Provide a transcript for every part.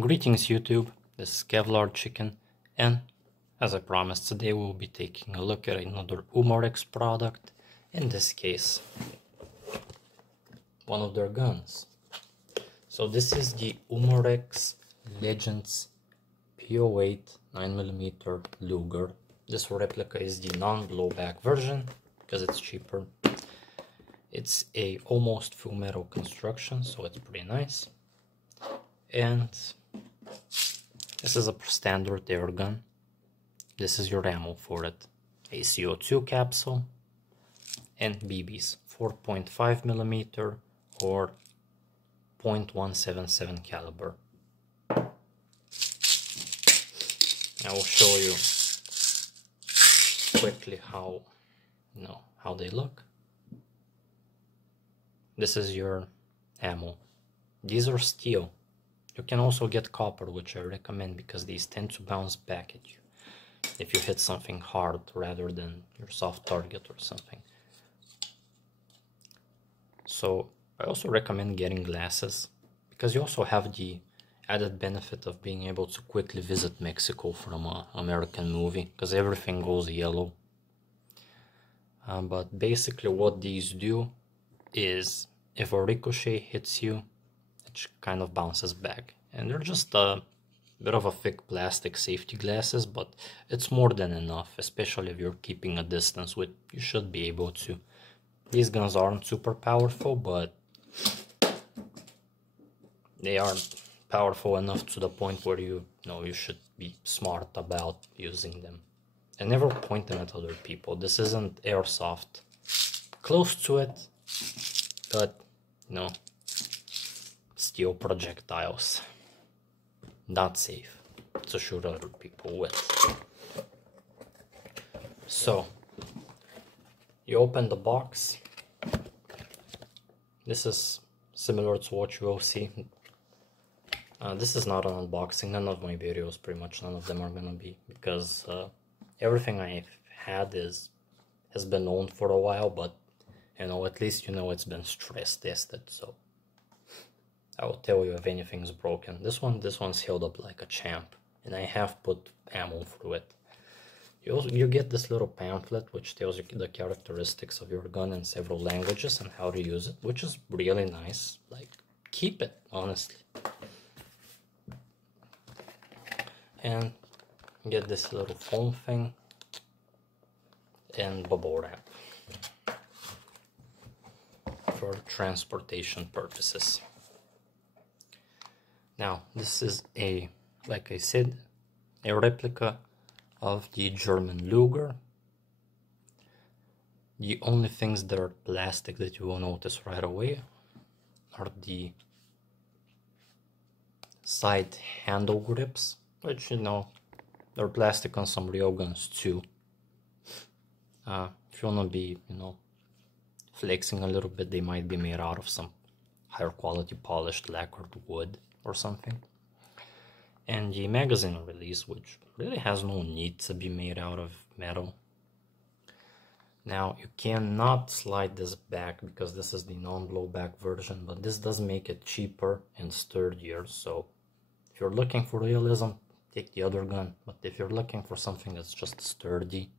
Greetings YouTube, this is Kevlar Chicken, and as I promised, today we'll be taking a look at another Umarex product, in this case one of their guns. So this is the Umarex Legends P08 9mm Luger. This replica is the non-blowback version because it's cheaper. It's a almost full metal construction, so it's pretty nice. And this is a standard airgun. This is your ammo for it. A CO2 capsule and BBs, 4.5mm or .177 caliber. I will show you quickly how they look. This is your ammo. These are steel. You can also get copper, which I recommend because these tend to bounce back at you if you hit something hard rather than your soft target or something. So I also recommend getting glasses because you also have the added benefit of being able to quickly visit Mexico from an American movie because everything goes yellow. But basically what these do is if a ricochet hits you, it kind of bounces back, and they're just a bit of a thick plastic safety glasses, but it's more than enough, especially if you're keeping a distance, which you should be able to. These guns aren't super powerful, but they are powerful enough to the point where you should be smart about using them and never point them at other people. This isn't airsoft. Close to it, but steel projectiles. Not safe to shoot other people with. So you open the box. This is similar to what you will see. This is not an unboxing. None of my videos, pretty much none of them are gonna be, because everything I've had has been owned for a while, but at least it's been stress tested, so I will tell you if anything's broken. This one's held up like a champ, and I have put ammo through it. You get this little pamphlet which tells you the characteristics of your gun in several languages and how to use it, which is really nice. Like, keep it, honestly. And get this little foam thing and bubble wrap for transportation purposes. Now, this is like I said, a replica of the German Luger. The only things that are plastic that you will notice right away are the side handle grips, which they're plastic on some real guns too. If you wanna be flexing a little bit, they might be made out of some higher quality polished lacquered wood or something. And the magazine release, which really has no need to be made out of metal. Now, you cannot slide this back because this is the non-blowback version, but this does make it cheaper and sturdier. So if you're looking for realism, take the other gun, but if you're looking for something that's just sturdy,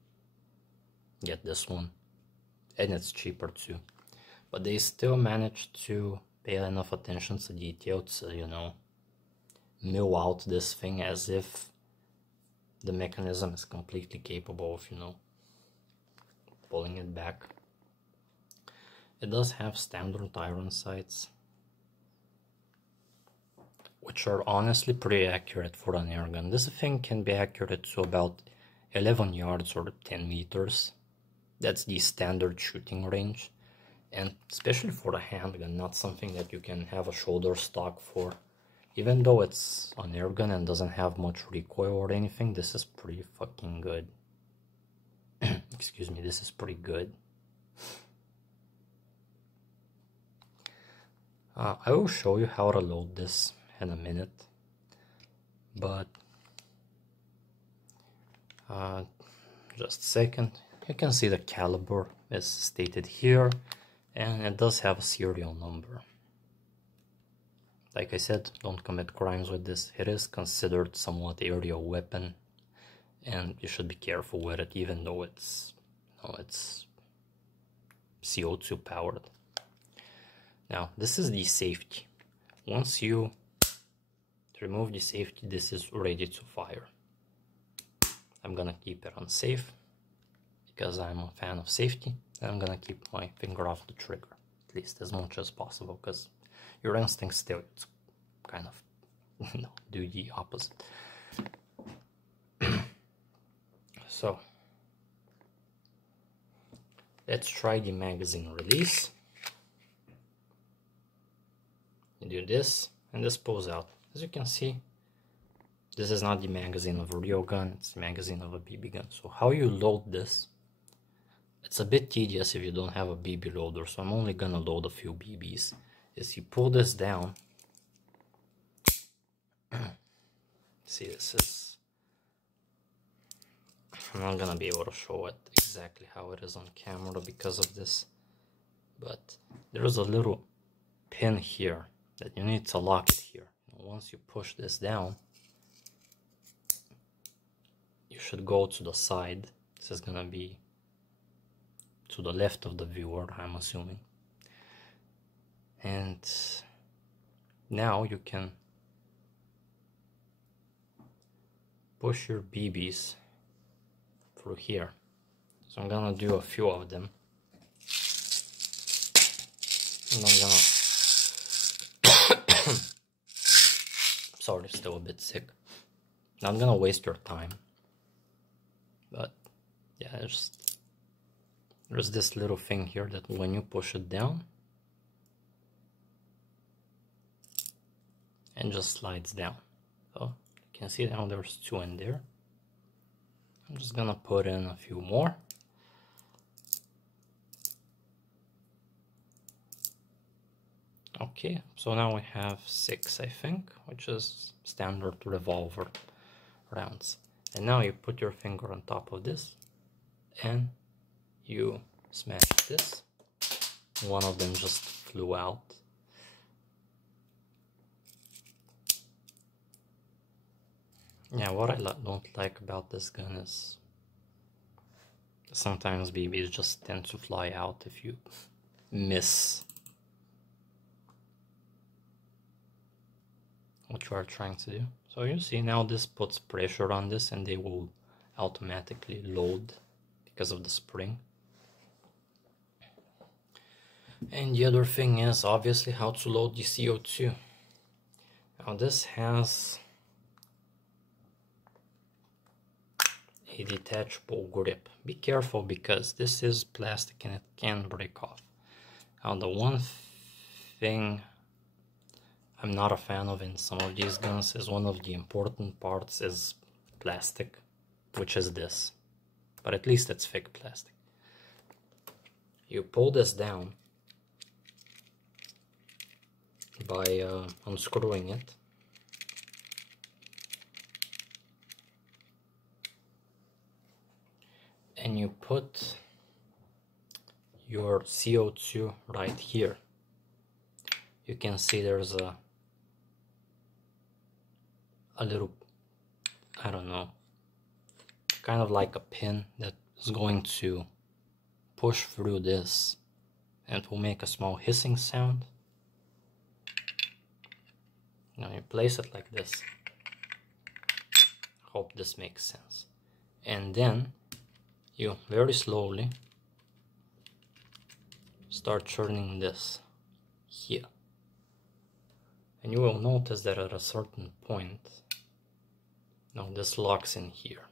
get this one. And it's cheaper too, but they still managed to pay enough attention to detail to mill out this thing as if the mechanism is completely capable of pulling it back. It does have standard iron sights, which are honestly pretty accurate for an airgun. This thing can be accurate to about 11 yards or 10 meters. That's the standard shooting range, and especially for a handgun, not something that you can have a shoulder stock for. Even though it's an airgun and doesn't have much recoil or anything, this is pretty fucking good. Excuse me, this is pretty good. I will show you how to load this in a minute, but just a second. You can see the caliber is stated here, and it does have a serial number. like I said, don't commit crimes with this. It is considered somewhat aerial weapon, and you should be careful with it, even though it's, you know, it's CO2 powered. Now, this is the safety. Once you remove the safety, this is ready to fire. I'm gonna keep it unsafe because I'm a fan of safety, and I'm gonna keep my finger off the trigger, at least as much as possible, because your instincts still kind of do the opposite. So let's try the magazine release. You do this, and this pulls out. As you can see, this is not the magazine of a real gun, it's the magazine of a BB gun. So how you load this, it's a bit tedious if you don't have a BB loader, so I'm only gonna load a few BBs. Is you pull this down. See, this is, I'm not gonna be able to show it exactly how it is on camera because of this, but there's a little pin here that you need to lock it here. Once you push this down, you should go to the side. This is gonna be to the left of the viewer, I'm assuming. And now you can push your BBs through here. So I'm gonna do a few of them, and I'm gonna sorry, still a bit sick. Not gonna waste your time, but yeah, there's this little thing here that when you push it down, and just slides down. So you can see now there's two in there. I'm just gonna put in a few more. Okay, so now we have 6, I think, which is standard revolver rounds. And now you put your finger on top of this and you smash this. One of them just flew out. Yeah, what I don't like about this gun is sometimes BBs just tend to fly out if you miss what you are trying to do. So you see now this puts pressure on this and they will automatically load because of the spring. And the other thing is obviously how to load the CO2. Now this has a detachable grip. Be careful because this is plastic and it can break off. Now the one thing I'm not a fan of in some of these guns is one of the important parts is plastic, which is this, but at least it's thick plastic. You pull this down by unscrewing it, and you put your CO2 right here. You can see there's a little, I don't know, kind of like a pin that is going to push through this and it will make a small hissing sound. Now you place it like this. Hope this makes sense. And then you very slowly start turning this here. And you will notice that at a certain point, now this locks in here.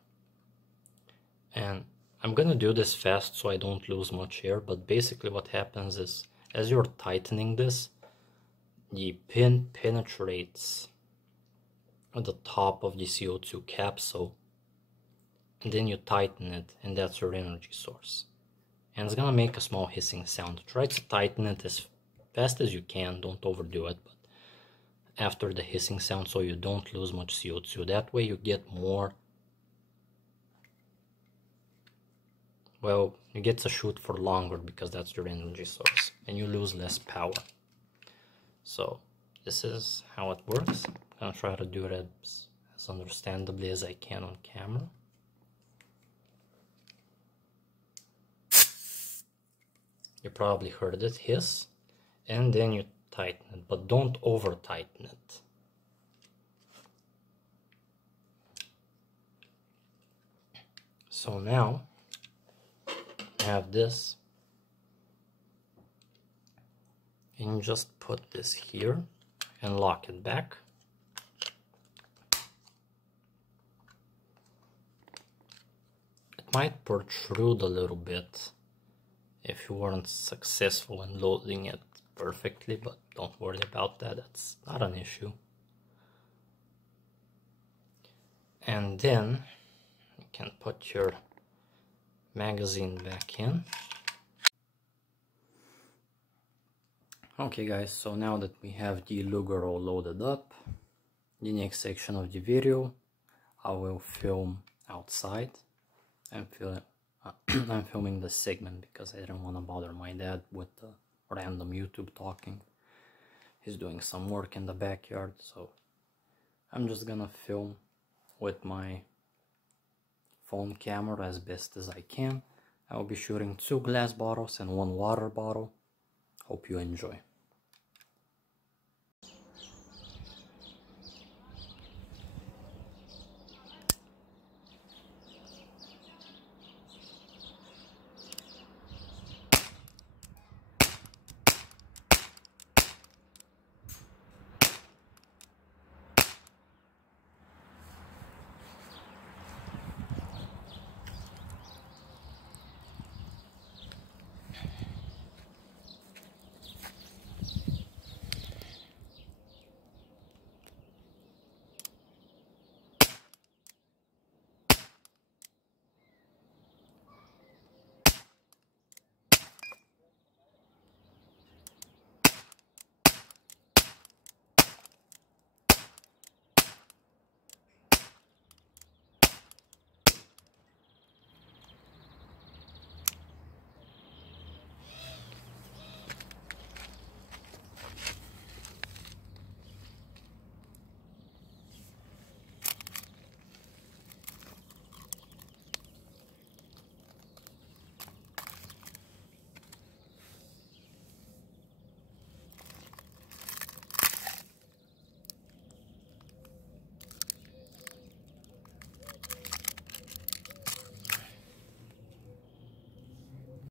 And I'm gonna do this fast so I don't lose much air, but basically what happens is as you're tightening this, the pin penetrates at the top of the CO2 capsule, and then you tighten it, and that's your energy source. And it's gonna make a small hissing sound. Try to tighten it as fast as you can, don't overdo it, but after the hissing sound so you don't lose much CO2. That way you get more, well, you get to shoot for longer because that's your energy source, and you lose less power. So this is how it works. I'm gonna try to do it as understandably as I can on camera. You probably heard it hiss, and then you tighten it, but don't over tighten it. So now I have this, and you just put this here and lock it back. It might protrude a little bit if you weren't successful in loading it perfectly, but don't worry about that, that's not an issue. And then you can put your magazine back in. Okay guys, so now that we have the Luger all loaded up, the next section of the video I will film outside. I'm filming the segment because I didn't want to bother my dad with the random YouTube talking. He's doing some work in the backyard, so I'm just gonna film with my phone camera as best as I can. I will be shooting 2 glass bottles and 1 water bottle. Hope you enjoy.